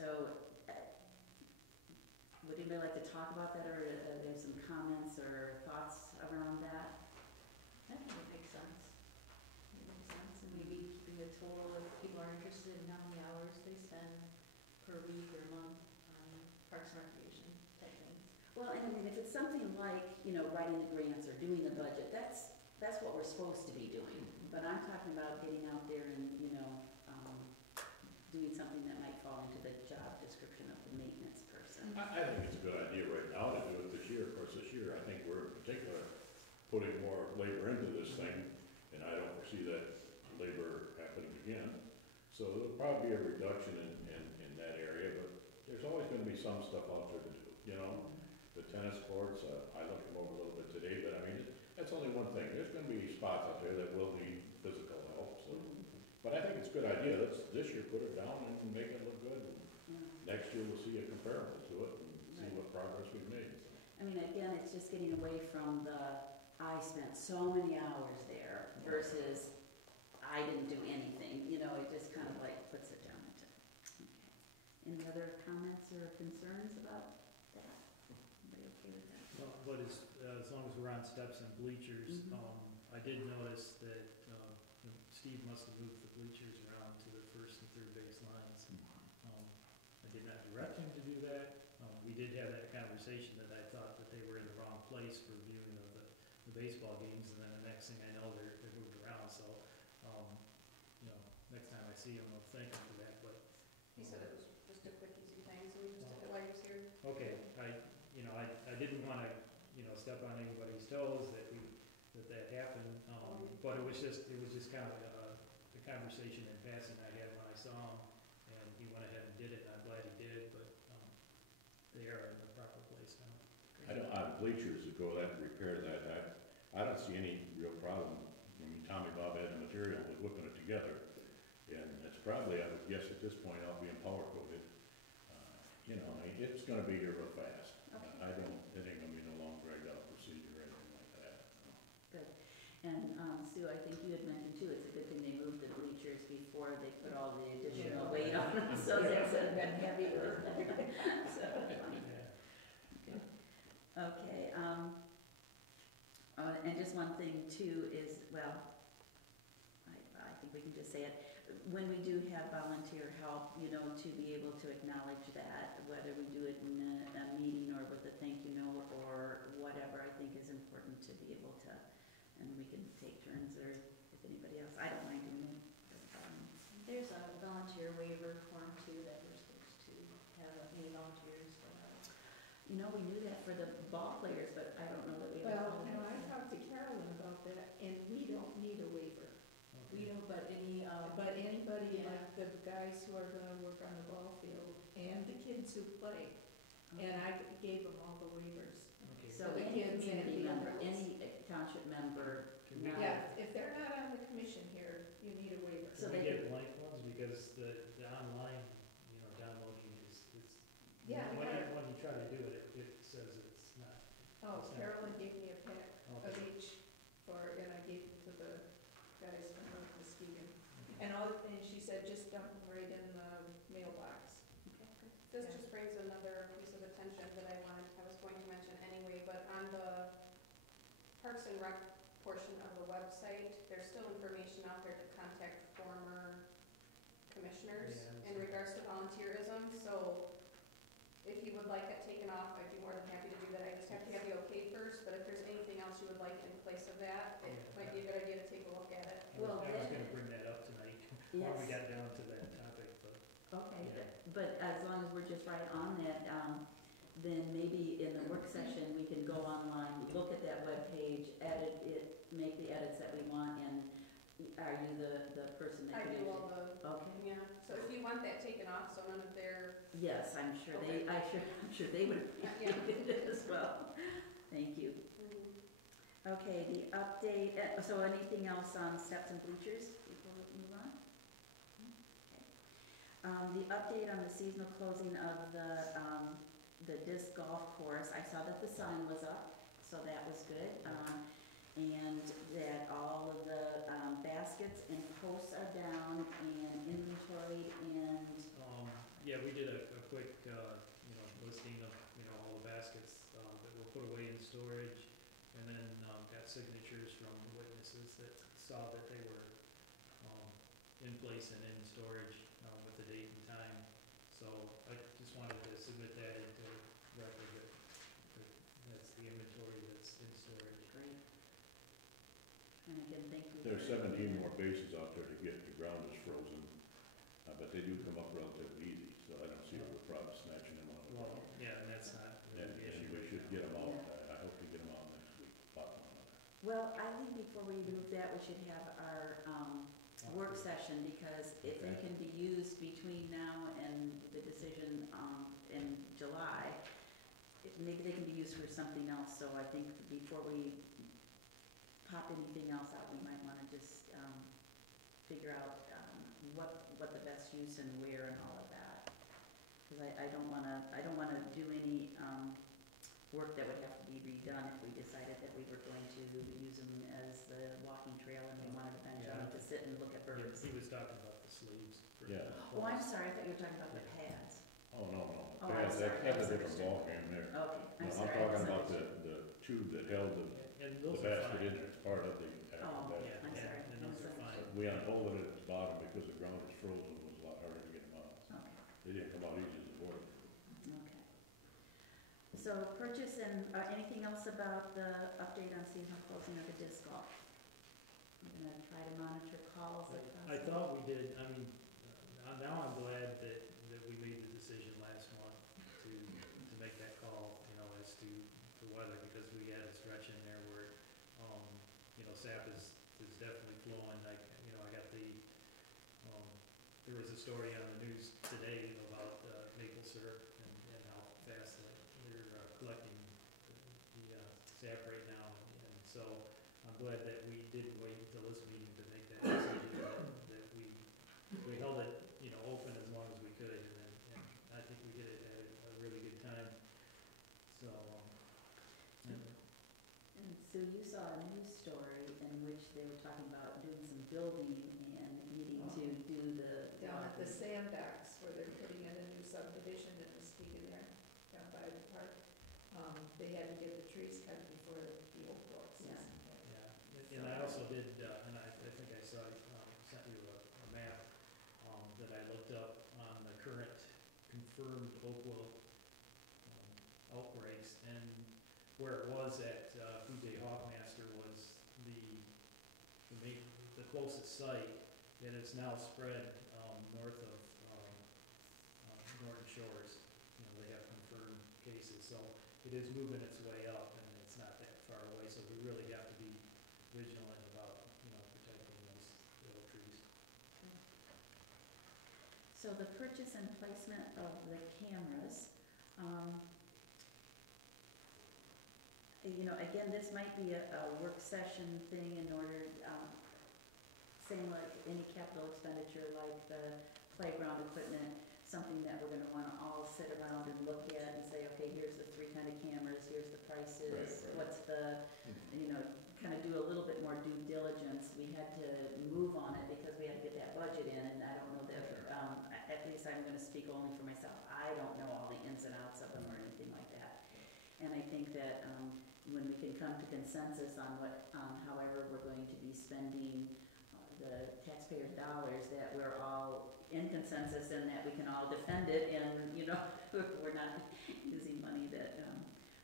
So, would anybody like to talk about that, or are there some comments or thoughts around that? I think it makes sense. It makes sense, and maybe keeping a total if people are interested in how many hours they spend per week or month on Parks and Recreation type things. Well, and I mean, if it's something like, you know, writing the grants or doing the budget, that's what we're supposed to be doing. But I'm talking about getting out there and, you know, doing something that might fall into the job description of the maintenance person. I think it's a good idea right now to do it this year. Of course, this year, I think we're in particular putting more labor into this thing, and I don't foresee that labor happening again. So there'll probably be a reduction in that area, but there's always gonna be some stuff out there to do, you know? The tennis courts, I looked them over a little bit today, but I mean, that's only one thing. There's gonna be spots out there that will need physical help, so. But I think it's a good idea. Let's, this year, put it down and make it look good. Next year, we'll see a comparable to it and see what progress we've made. I mean, again, it's just getting away from the, I spent so many hours there versus I didn't do anything. You know, it just kind of like puts it down into. Okay. Any other comments or concerns about that? Everybody okay with that? Well, but as long as we're on steps and bleachers, I did notice that Steve must have moved the bleachers around to the first and third base lines. I did not direct him to do that. We did have that conversation that I thought that they were in the wrong place for viewing of the baseball games, and then the next thing I know, they're moved around. So, you know, next time I see him, I'll thank him for that. But he said it was just a quick, easy thing, so we just did it while he was here. Okay, I didn't want to, you know, step on anybody's toes that happened, but it was just kind of the conversation in passing I had when I saw him, and he went ahead and did it, and I'm glad he did, but they are in the proper place now. I don't, on bleachers to go that, repair that, I don't see any real problem. I mean, Tommy Bob had the material, was whipping it together, and it's probably, I would guess at this point, I'll be in power coated. You know, I mean, it's gonna be here real fast. Okay. It ain't gonna be no long dragged out procedure or anything like that. Good. And Sue, I think you had mentioned too, it's a good thing they moved the bleachers before they put all the additional weight on them, so that's been heavier. Good. Okay. And just one thing too is, well, I think we can just say it. When we do have volunteer help, you know, to be able to acknowledge that, whether we do it in a meeting or with a thank you note or whatever, I think is important to be able to, and we can take turns, or if anybody else, I don't mind doing it. There's a volunteer waiver form too that we're supposed to have any volunteers. You know, we knew that for the ball players, but I don't know that we. Well, no, I talked to Carolyn about that, and we don't need a waiver. We don't, but anybody, like the guys who are gonna work on the ball field, and the kids who play, and I gave them all the waivers. Okay. So the any kids community and the member, adults. any township member. Yeah, if they're not on the commission here, you need a waiver. So Can we they get blank ones, because the online, you know, downloading is Yeah, when you try to do it, it says it's not. Oh, it's not- Carolyn gave me a pack of Okay. each and I gave it to the guys from Muskegon. Okay. And she said, just dump them right in the mailbox. This just brings another piece of attention that I was going to mention anyway, but on the Parks and Rec portion of the website, there's still information out there to contact former commissioners in regards to volunteerism. So if you would like it taken off, I'd be more than happy to do that. I just have to have the okay first, but if there's anything else you would like in place of that, it might be a good idea to take a look at it. Well, I was going to bring that up tonight when we got down to that topic, but. Okay, Yeah. but as long as we're just right on that, then maybe in the work session, we can go online, look at that webpage, edit it, make the edits that we want, and are you the person that I can do all the, Okay. yeah. So if you want that taken off, so none of their, Yes, I'm sure Okay. I'm sure they would appreciate it as well. Thank you. Okay, the update, so anything else on steps and bleachers before we move on? The update on the seasonal closing of the disc golf course, I saw that the sign was up, so that was good. And that all of the baskets and posts are down and inventoried and... Yeah, we did a put away in storage, and then, got signatures from the witnesses that saw that they were, in place and in storage, with the date and time. So I just wanted to submit that into record that that's the inventory that's in storage. Great. And again, thank you. There's for- 17 more bases out there to get, the ground is frozen, but they do come up relatively easy, so I don't see a real problem snatching them out. Well, yeah, and that's not really And the issue. we should get them out, I hope to get them out next week, bottom line. Well, I think before we move that, we should have our, work session, because if they Okay. can be used between now and the decision, in July, maybe they can be used for something else, so I think before we pop anything else out, we might wanna just, figure out, what the best use and where and all of that. Cause I don't wanna do any, work that would have to be redone if we decided that we were going to use them as the walking trail and we wanted a bench on it to sit and look at Yeah, birds. he was talking about the sleeves. for Yeah. the Oh, I'm poles. sorry, I thought you were talking about the pads. Oh, no, Oh, I'm that's, sorry, I that's a different misunderstood. ballgame there. Okay, No, I'm I'm sorry. I talking about misunderstood. the tube that held the And those are basket fine. in there, it's part of the, Oh, that. Yeah, I'm yeah, sorry, and those are fine. We unfolded it at the bottom because the ground was frozen, it was a lot harder to get them out. Okay, They didn't come out easy as the board. okay. So purchase and, anything else about the update on seasonal closing of the disc golf? I'm gonna try to monitor calls if I possible. thought we did, I mean, now I'm glad that we made the decision last month to make that call, as to the weather, because we had a stretch in there where, sap is definitely flowing, like, I got there was a story on the news today about, maple syrup and how fast they're collecting the sap right now, and so I'm glad that we did wait until this meeting to make that decision, that we held it, open as long as we could, and I think we did it at a really good time, so, And Sue, you saw a news story in which they were talking about doing some building and needing to do the. Down at the sand docks where they're putting in a new subdivision in Muskegon there, down by the park. They had to get the trees cut before the old growth season. yeah, and I also did, and I think I saw, sent you a map, that I looked up on the current confirmed oak wilt, outbreaks, and where it was at, BJ Hawkmaster was the closest site, and it's now spread, north of, Norton Shores. They have confirmed cases, so it is moving its way up, and it's not that far away, so we really have to be vigilant about, protecting those oak trees. So the purchase and placement of the cameras, again, this might be a work session thing in order, same like any capital expenditure, like the playground equipment, something that we're gonna wanna all sit around and look at and say, okay, here's the 3 kind of cameras, here's the prices, Right. what's the, kind of do a little bit more due diligence. We had to move on it because we had to get that budget in, and I don't know that, at least I'm gonna speak only for myself. I don't know all the ins and outs of them or anything like that. And I think that, when we can come to consensus on what, however we're going to be spending the taxpayers' dollars, that we're all in consensus and that we can all defend it, and, we're not using money that,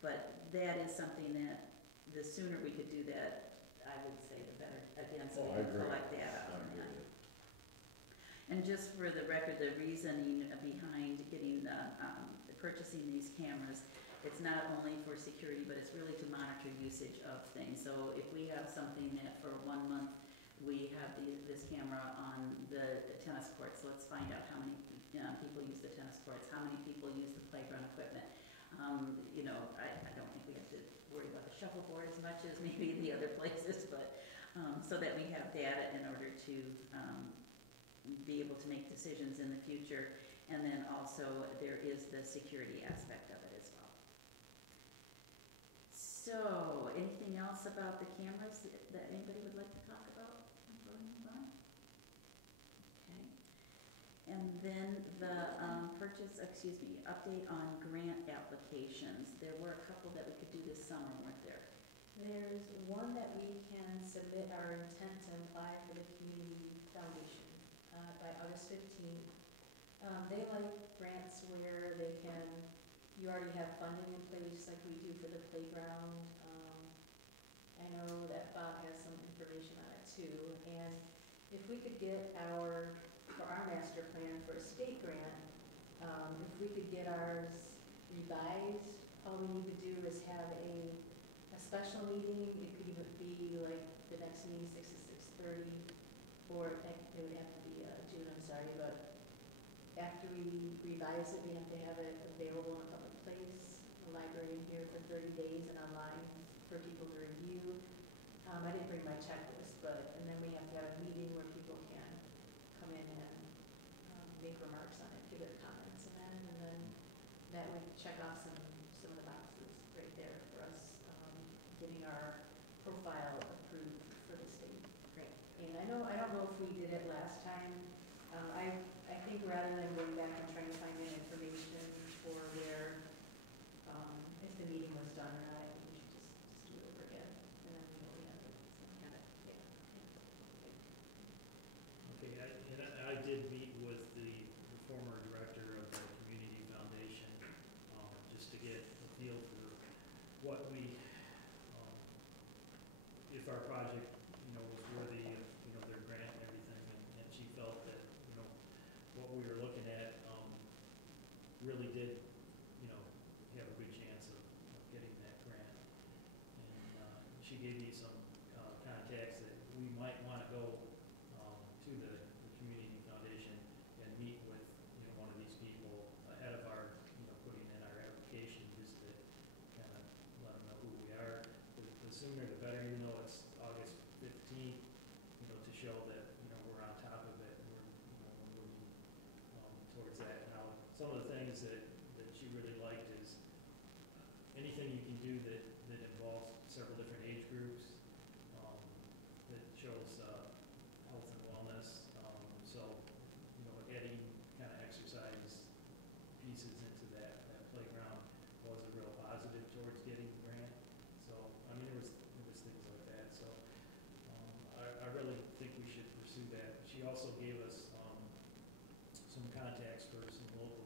but that is something that the sooner we could do that, I would say the better, again, so Oh, we I can agree. collect data I on agree. that. And just for the record, the reasoning behind getting purchasing these cameras, it's not only for security, but it's really to monitor usage of things. So if we have something that for 1 month, we have this camera on the tennis courts, let's find out how many people use the tennis courts, how many people use the playground equipment. I don't think we have to worry about the shuffleboard as much as maybe the other places, but so that we have data in order to be able to make decisions in the future. And then also there is the security aspect of it as well. So, anything else about the cameras that anybody would like to talk about before we move on? Okay. And then update on grant applications. There were a couple that we could do this summer, weren't there? There's one that we can submit our intent to apply for the community foundation by August 15th. They like grants where they can, you already have funding in place like we do for the playground. I know that Bob has some information on it too. And if we could get for our master plan for a state grant, if we could get ours revised, all we need to do is have a special meeting. It could even be like the next meeting, 6 to 6:30, or it would have to be June, I'm sorry, but after we revise it, we have to have it available in a public place, a library in here for 30 days and online for people to review. I didn't bring my checklist, and then we have to have a meeting where people can come in and make remarks on it, give their comments and then that would check off some of the boxes right there for us, getting our profile approved for the state. Great. And I don't know if we did it last time. I think rather than going back and trying to find that information for where, if the meeting was done or not, I think we should just do it over again, and then we know we have it. Got it. Okay, I did meet with the former director of the community foundation, just to get a feel for what if our project, was worthy of, their grant and everything, and she felt that, what we were looking at, really did, have a good chance of getting that grant. And, she gave me some, contacts that we might wanna go, to the community foundation and meet with, one of these people ahead of our, putting in our application, just to kind of let them know who we are. The sooner the better, even though it's August 15th, to show that, we're on top of it, and we're moving, towards that. Now, some of the things that she really liked is anything you can do that involves several different age groups, that shows, health and wellness. So, adding kind of exercise pieces into that playground was a real positive towards getting the grant. So, I mean, it was things like that. So, I really think we should pursue that. She also gave us, some contacts for some local